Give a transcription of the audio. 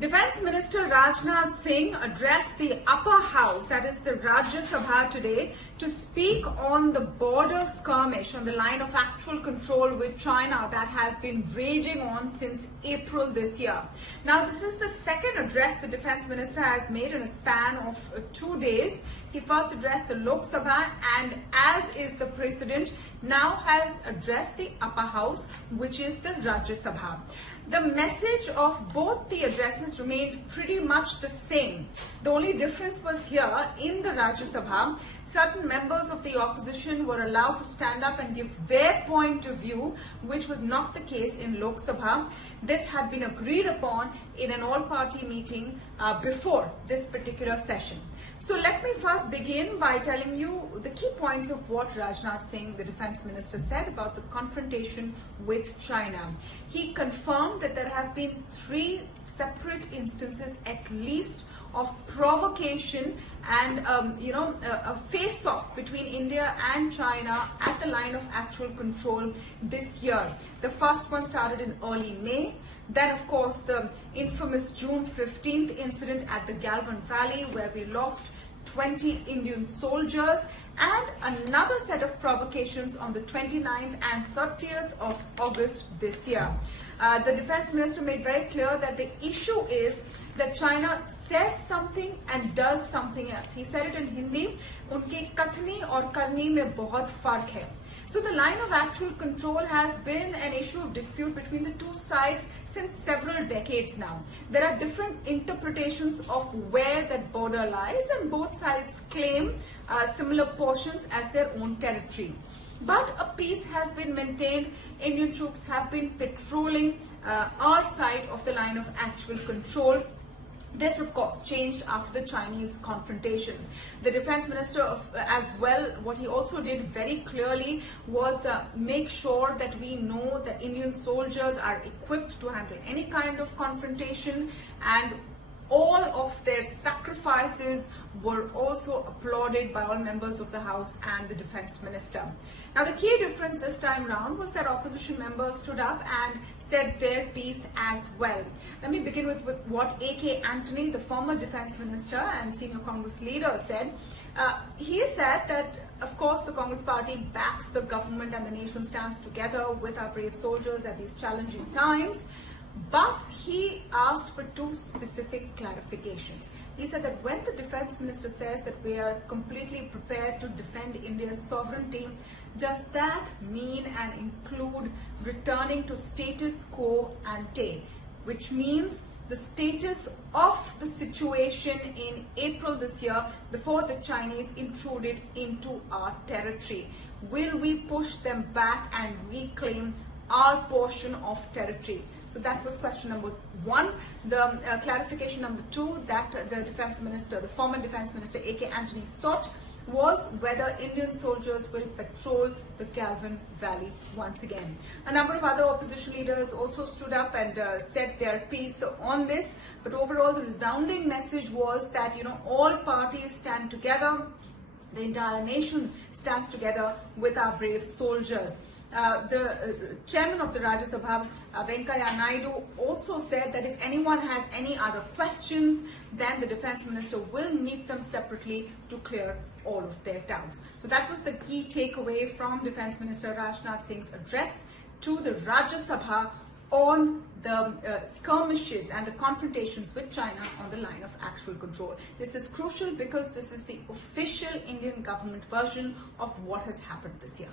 Defence Minister Rajnath Singh addressed the upper house, that is the Rajya Sabha today, to speak on the border skirmish on the line of actual control with China that has been raging on since April this year. Now, this is the second address the Defence Minister has made in a span of 2 days. He first addressed the Lok Sabha and, as is the precedent, now has addressed the upper house, which is the Rajya Sabha. The message of both the addresses remained pretty much the same. The only difference was here in the Rajya Sabha, certain members of the opposition were allowed to stand up and give their point of view, which was not the case in Lok Sabha. This had been agreed upon in an all-party meeting before this particular session. So let me first begin by telling you the key points of what Rajnath Singh, the Defence Minister, said about the confrontation with China. He confirmed that there have been 3 separate instances at least of provocation and a face-off between India and China at the line of actual control this year. The first one started in early May. Then, of course, the infamous June 15th incident at the Galwan Valley, where we lost 20 Indian soldiers, and another set of provocations on the 29th and 30th of August this year. The Defence Minister made very clear that the issue is that China says something and does something else. He said it in Hindi, "Unke kathni aur karni mein bahut fark hai." So the line of actual control has been an issue of dispute between the two sides since several decades now. There are different interpretations of where that border lies, and both sides claim similar portions as their own territory. But a peace has been maintained. Indian troops have been patrolling our side of the line of actual control. This, of course, changed after the Chinese confrontation. The Defence Minister as well, what he also did very clearly was make sure that we know that Indian soldiers are equipped to handle any kind of confrontation, and all of their sacrifices were also applauded by all members of the House and the Defence Minister. Now, the key difference this time round was that opposition members stood up and said their piece as well. Let me begin with what AK Antony, the former Defence Minister and senior Congress leader, said. He said that, of course, the Congress party backs the government and the nation stands together with our brave soldiers at these challenging times. But he asked for 2 specific clarifications. He said that when the Defence Minister says that we are completely prepared to defend India's sovereignty, does that mean and include returning to status quo-ante, which means the status of the situation in April this year before the Chinese intruded into our territory? Will we push them back and reclaim our portion of territory? So that was question number 1. The clarification number 2 that the Defence Minister, the former Defence Minister AK Antony, sought was whether Indian soldiers will patrol the Galwan Valley once again. A number of other opposition leaders also stood up and said their piece on this, but overall the resounding message was that, all parties stand together, the entire nation stands together with our brave soldiers. The chairman of the Rajya Sabha, Venkaiah Naidu, also said that if anyone has any other questions, then the Defence Minister will meet them separately to clear all of their doubts. So that was the key takeaway from Defence Minister Rajnath Singh's address to the Rajya Sabha on the skirmishes and the confrontations with China on the line of actual control. This is crucial because this is the official Indian government version of what has happened this year.